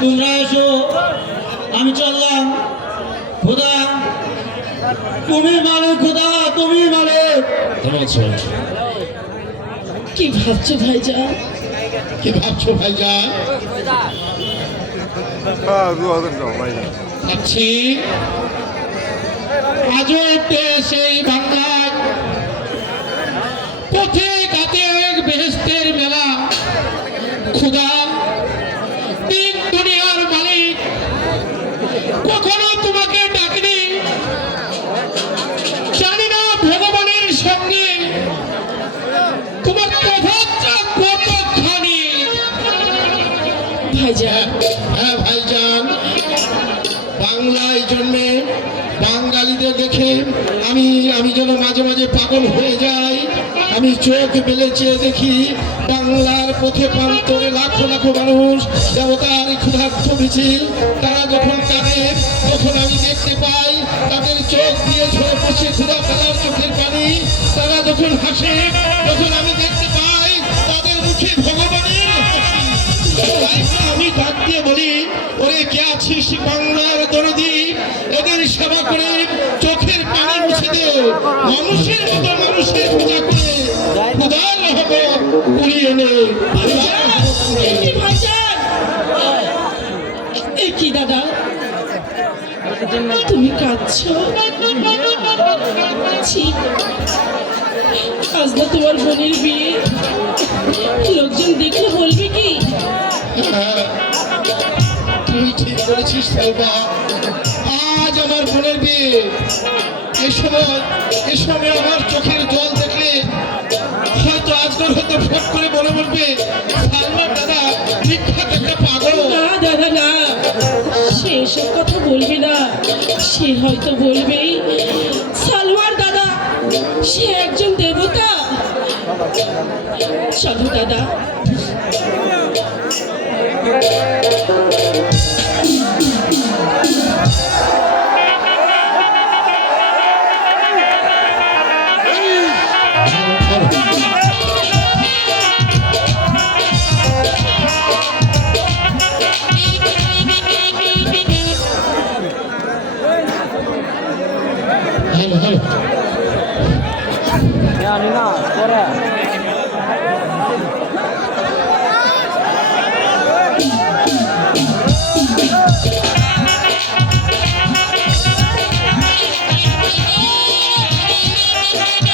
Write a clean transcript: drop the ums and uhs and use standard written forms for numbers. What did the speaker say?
তোমরা এসো, আমি চললাম। খোদা তুমি মালিক, খোদা তুমি মালিক। কি ভাবছো ভাইজান? কি ভাবছো ভাইজান? ভাবছি আজও সেই বাংলায় পথে ঘাটে বেহেশতের মেলা। খোদা তিন দুনিয়ার মালিক কখনো তোমাকে ডাকিনি, জানি না ভগবানের সঙ্গে তোমার কথাটা কতখানি। ভাইজান, হ্যাঁ ভাইজান, বাংলায় জন্মে বাঙালিদের দেখে আমি যেন মাঝে মাঝে পাগল হয়ে যাই। আমি চোখ মেলে চেয়ে দেখি বাংলার পথে প্রান্তরে লাখো লাখো মানুষ দেবতার ক্ষুধার্ত মিছিল। তারা যখন কাঁদে তখন আমি দেখতে পাই তাদের চোখ দিয়ে ঝরে পড়ছে ক্ষুধা ফেলার চোখের পানি। তারা যখন হাসে তখন আমি দেখতে পাই তাদের মুখে ভগবানের হাসি। আমি ডাক দিয়ে বলি, ওরে কে আছিস বাংলার দরদি, এদের সেবা করে চোখের পানি মুছে দে। মানুষের মতো মানুষের পূজা করে খুদার রহমত কুড়িয়ে নে। কি দাদা তুমি কাঁদছো? আজ না তোমার বোনের বিয়ে, লোকজন দেখলে বলবে কি? তুই ঠিক বলেছিস সালবা, আজ আমার বোনের বিয়ে। এ সময় আমার চোখের জল দেখলে হয়তো আজকের হয়তো ফট করে বলে বলবে সালমার দাদা বিখ্যাত একটা পাগল। না দাদা না, সে এসব কথা বলবে না। সে হয়তো বলবেই সালমার দাদা সে একজন দেবতা। চলো দাদা। Ya, Nina, suara.